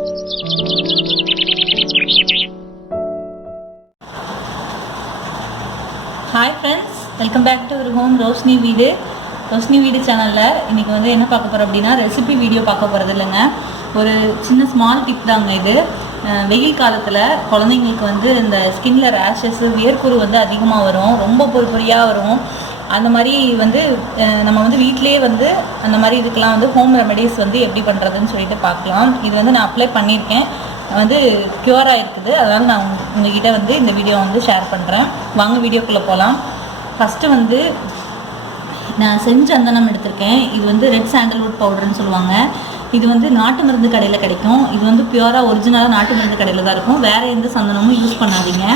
Hi friends, welcome back to our home Roshini Veedu. Roshini Veedu சேனலில் இன்றைக்கி வந்து என்ன பார்க்க போகிறோம் அப்படின்னா ரெசிபி வீடியோ பார்க்க போகிறது இல்லைங்க. ஒரு சின்ன ஸ்மால் டிப் தாங்க இது. வெயில் காலத்தில் குழந்தைங்களுக்கு வந்து இந்த ஸ்கின்ல ரேஷஸ் வியர்க்குரு வந்து அதிகமாக வரும், ரொம்ப பொறியாக வரும். அந்த மாதிரி வந்து நம்ம வந்து வீட்டிலேயே வந்து அந்த மாதிரி இதுக்கெலாம் வந்து ஹோம் ரெமெடிஸ் வந்து எப்படி பண்ணுறதுன்னு சொல்லிட்டு பார்க்கலாம். இது வந்து நான் அப்ளை பண்ணியிருக்கேன், வந்து க்யூர் ஆகிருக்குது. அதனால் நான் உங்ககிட்ட வந்து இந்த வீடியோ வந்து ஷேர் பண்ணுறேன். வாங்க வீடியோக்குள்ளே போகலாம். ஃபஸ்ட்டு வந்து நான் செஞ்சந்தனம் எடுத்திருக்கேன். இது வந்து ரெட் சாண்டல்வுட் பவுடர்னு சொல்லுவாங்க. இது வந்து நாட்டு மருந்து கடையில் கிடைக்கும். இது வந்து பியூராக ஒரிஜினலாக நாட்டு மருந்து கடையில் தான் இருக்கும். வேறு எந்த சந்தனமும் யூஸ் பண்ணாதீங்க.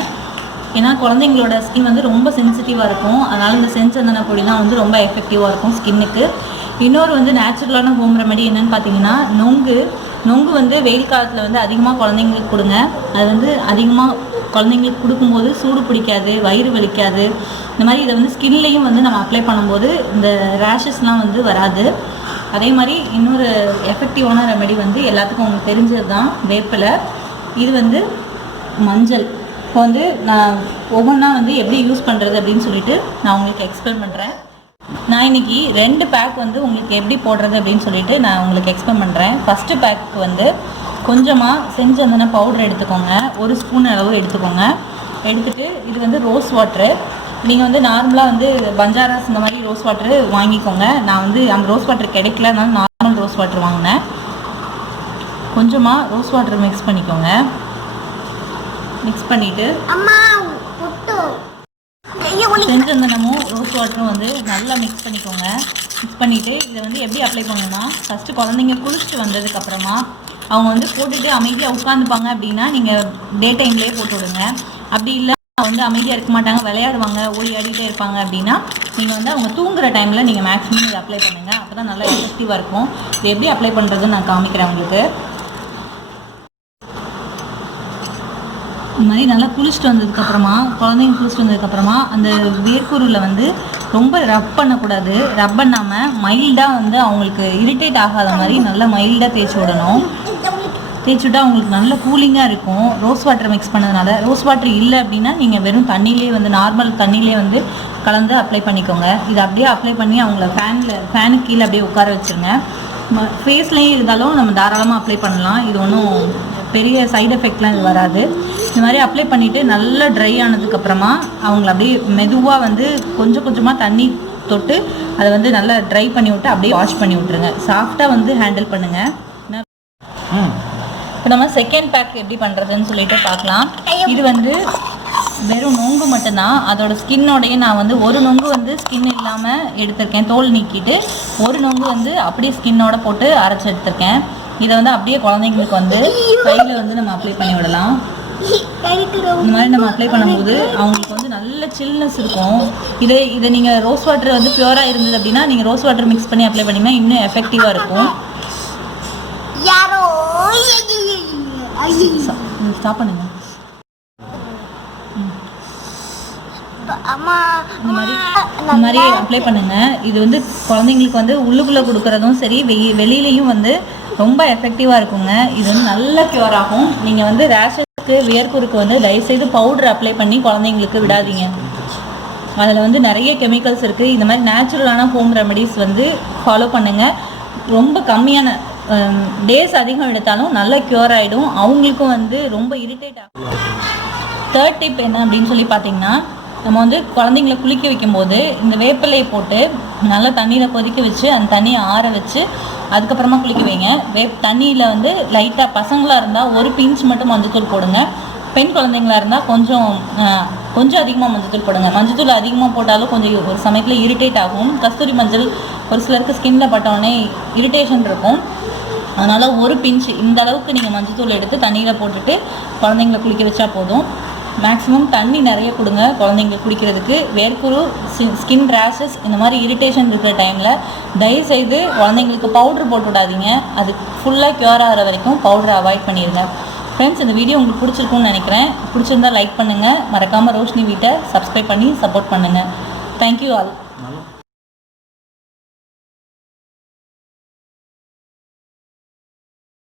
ஏன்னா குழந்தைங்களோட ஸ்கின் வந்து ரொம்ப சென்சிட்டிவாக இருக்கும். அதனால் இந்த செஞ்சந்தன பொடி தான் வந்து ரொம்ப எஃபெக்டிவாக இருக்கும் ஸ்கின்னுக்கு. இன்னொரு வந்து நேச்சுரலான ஹோம் ரெமெடி என்னென்னு பார்த்தீங்கன்னா நொங்கு வந்து வெயில் காலத்தில் வந்து அதிகமாக குழந்தைங்களுக்கு கொடுங்க. அது வந்து அதிகமாக குழந்தைங்களுக்கு கொடுக்கும்போது சூடு பிடிக்காது, வயிறு வலிக்காது. இந்த மாதிரி இதை வந்து ஸ்கின்லேயும் வந்து நம்ம அப்ளை பண்ணும்போது இந்த ரேஷஸ்லாம் வந்து வராது. அதே மாதிரி இன்னொரு எஃபெக்டிவான ரெமெடி வந்து எல்லாத்துக்கும் உங்களுக்கு தெரிஞ்சது தான், வேப்பிலை. இது வந்து மஞ்சள். இப்போ வந்து நான் ஒவ்வொன்றா வந்து எப்படி யூஸ் பண்ணுறது அப்படின்னு சொல்லிட்டு நான் உங்களுக்கு எக்ஸ்பிளைன் பண்ணுறேன். நான் இன்றைக்கி 2 பேக் வந்து உங்களுக்கு எப்படி போடுறது அப்படின்னு சொல்லிட்டு நான் உங்களுக்கு எக்ஸ்பிளைன் பண்ணுறேன். ஃபஸ்ட்டு பேக்கு வந்து கொஞ்சமாக செஞ்சந்தன பவுடர் எடுத்துக்கோங்க, 1 ஸ்பூன் அளவு எடுத்துக்கோங்க. எடுத்துகிட்டு இது வந்து ரோஸ் வாட்ரு. நீங்கள் வந்து நார்மலாக வந்து பஞ்சாராஸ் இந்த மாதிரி ரோஸ் வாட்ரு வாங்கிக்கோங்க. நான் வந்து அந்த ரோஸ் வாட்டர் கிடைக்கல, அதனால நார்மல் ரோஸ் வாட்டர் வாங்கினேன். கொஞ்சமாக ரோஸ் வாட்டர் மிக்ஸ் பண்ணிக்கோங்க. மிக்ஸ் பண்ணிவிட்டு செஞ்சந்தனமும் ரோஸ் வாட்டரும் வந்து நல்லா மிக்ஸ் பண்ணிக்கோங்க. மிக்ஸ் பண்ணிவிட்டு இதை வந்து எப்படி அப்ளை பண்ணணும்னா, ஃபஸ்ட்டு குழந்தைங்க குளிச்சுட்டு வந்ததுக்கப்புறமா அவங்க வந்து போட்டுட்டு அமைதியாக உட்காந்துப்பாங்க அப்படின்னா நீங்கள் டே டைம்லேயே போட்டு விடுங்க. அப்படி இல்லை வந்து அமைதியாக இருக்க மாட்டாங்க, விளையாடுவாங்க, ஓடி ஆடிட்டே இருப்பாங்க அப்படின்னா நீங்கள் வந்து அவங்க தூங்குகிற டைமில் நீங்கள் மேக்ஸிமம் இதை அப்ளை பண்ணுங்கள். அப்போ தான் நல்லா எஃபெக்டிவாக இருக்கும். இது எப்படி அப்ளை பண்ணுறதுன்னு நான் காமிக்கிறேன் உங்களுக்கு. இந்த மாதிரி நல்லா குளிச்சுட்டு வந்ததுக்கப்புறமா, குழந்தைங்க குளிச்சுட்டு வந்ததுக்கப்புறமா அந்த வேர்க்குருவில் வந்து ரொம்ப ரப் பண்ணக்கூடாது. ரப் பண்ணாமல் மைல்டாக வந்து அவங்களுக்கு இரிட்டேட் ஆகாத மாதிரி நல்லா மைல்டாக தேய்ச்சி விடணும். தேய்ச்சி விட்டால் அவங்களுக்கு நல்ல கூலிங்காக இருக்கும். ரோஸ் வாட்டர் மிக்ஸ் பண்ணதுனால. ரோஸ் வாட்டர் இல்லை அப்படின்னா நீங்கள் வெறும் தண்ணியிலே வந்து நார்மல் தண்ணியிலே வந்து கலந்து அப்ளை பண்ணிக்கோங்க. இது அப்படியே அப்ளை பண்ணி அவங்கள ஃபேனுக்கு கீழே அப்படியே உட்கார வச்சுருங்க. ஃபேஸ்லேயும் இருந்தாலும் நம்ம தாராளமாக அப்ளை பண்ணலாம். இது ஒன்றும் பெரிய சைடு எஃபெக்ட்லாம் இது வராது. இந்த மாதிரி அப்ளை பண்ணிவிட்டு நல்லா ட்ரை ஆனதுக்கப்புறமா அவங்கள அப்படியே மெதுவாக வந்து கொஞ்சம் கொஞ்சமாக தண்ணி தொட்டு அதை வந்து நல்லா ட்ரை பண்ணி விட்டு அப்படியே வாஷ் பண்ணி விட்ருங்க. சாஃப்டாக வந்து ஹேண்டில் பண்ணுங்கள். இப்போ நம்ம செகண்ட் பேக் எப்படி பண்ணுறதுன்னு சொல்லிட்டு பார்க்கலாம். இது வந்து வெறும் நொங்கு மட்டும்தான். அதோட ஸ்கின்னோடையே நான் வந்து 1 நொங்கு வந்து ஸ்கின் இல்லாமல் எடுத்திருக்கேன், தோல் நீக்கிட்டு. 1 நொங்கு வந்து அப்படியே ஸ்கின்னோட போட்டு அரைச்சி எடுத்திருக்கேன். இதை வந்து அப்படியே குழந்தைங்களுக்கு வந்து கையில் வந்து நம்ம அப்ளை பண்ணி விடலாம். இந்த மாதிரி நம்ம அப்ளை பண்ணும்போது அவங்களுக்கு வந்து நல்ல சில்னஸ் இருக்கும். இதை நீங்கள் ரோஸ் வாட்டர் வந்து பியூராக இருந்தது அப்படின்னா நீங்கள் ரோஸ் வாட்டர் மிக்ஸ் பண்ணி அப்ளை பண்ணிங்கன்னா இன்னும் எஃபெக்டிவாக இருக்கும். ஸ்டாப் பண்ணுங்க. இந்த மாதிரி அப்ளை பண்ணுங்க. இது வந்து குழந்தைங்களுக்கு வந்து உள்ளுக்குள்ளே கொடுக்குறதும் சரி, வெளியிலையும் வந்து ரொம்ப எஃபெக்டிவாக இருக்குங்க. இது வந்து நல்ல க்யூர் ஆகும். நீங்கள் வந்து ரேஷஸ்க்கு வியர்க்குருக்கு வந்து தயவுசெய்து பவுடர் அப்ளை பண்ணி குழந்தைங்களுக்கு விடாதீங்க. அதில் வந்து நிறைய கெமிக்கல்ஸ் இருக்குது. இந்த மாதிரி நேச்சுரலான ஹோம் ரெமெடிஸ் வந்து ஃபாலோ பண்ணுங்கள். ரொம்ப கம்மியான டேஸ் அதிகம் எடுத்தாலும் நல்லா க்யூர் ஆகிடும். அவங்களுக்கும் வந்து ரொம்ப இரிட்டேட் ஆகும். 3rd டிப் என்ன அப்படின்னு சொல்லி பார்த்தீங்கன்னா, நம்ம வந்து குழந்தைங்களை குளிக்க வைக்கும்போது இந்த வேப்பிலையை போட்டு நல்லா தண்ணியில் கொதிக்க வச்சு அந்த தண்ணியை ஆற வச்சு அதுக்கப்புறமா குளிக்க வைங்க. தண்ணியில் வந்து லைட்டாக பசங்களாக இருந்தால் 1 பிஞ்ச் மட்டும் மஞ்சத்தூள் போடுங்க. பெண் குழந்தைங்களாக இருந்தால் கொஞ்சம் அதிகமாக மஞ்சத்தூள் போடுங்க. மஞ்சத்தூள் அதிகமாக போட்டாலும் கொஞ்சம் ஒரு சமயத்தில் இரிட்டேட் ஆகும். கஸ்தூரி மஞ்சள் ஒரு சிலருக்கு ஸ்கின்னில் பட்டோடனே இரிட்டேஷன் இருக்கும். அதனால் 1 பிஞ்ச் இந்த அளவுக்கு நீங்கள் மஞ்சத்தூள் எடுத்து தண்ணியில் போட்டுட்டு குழந்தைங்கள குளிக்க வச்சா போதும். மேக்ஸிமம் தண்ணி நிறைய கொடுங்க குழந்தைங்க குடிக்கிறதுக்கு. வேர்க்குரு, ஸ்கின் ரேஷஸ் இந்த மாதிரி இரிட்டேஷன் இருக்கிற டைமில் தயவுசெய்து குழந்தைங்களுக்கு பவுட்ரு போட்டு விடாதீங்க. அது ஃபுல்லாக க்யூர் ஆகிற வரைக்கும் பவுடரை அவாய்ட் பண்ணிடுங்க. ஃப்ரெண்ட்ஸ், இந்த வீடியோ உங்களுக்கு பிடிச்சிருக்குன்னு நினைக்கிறேன். பிடிச்சிருந்தால் லைக் பண்ணுங்கள். மறக்காமல் ரோஷினி வீட்டை சப்ஸ்கிரைப் பண்ணி சப்போர்ட் பண்ணுங்கள். Thank you all.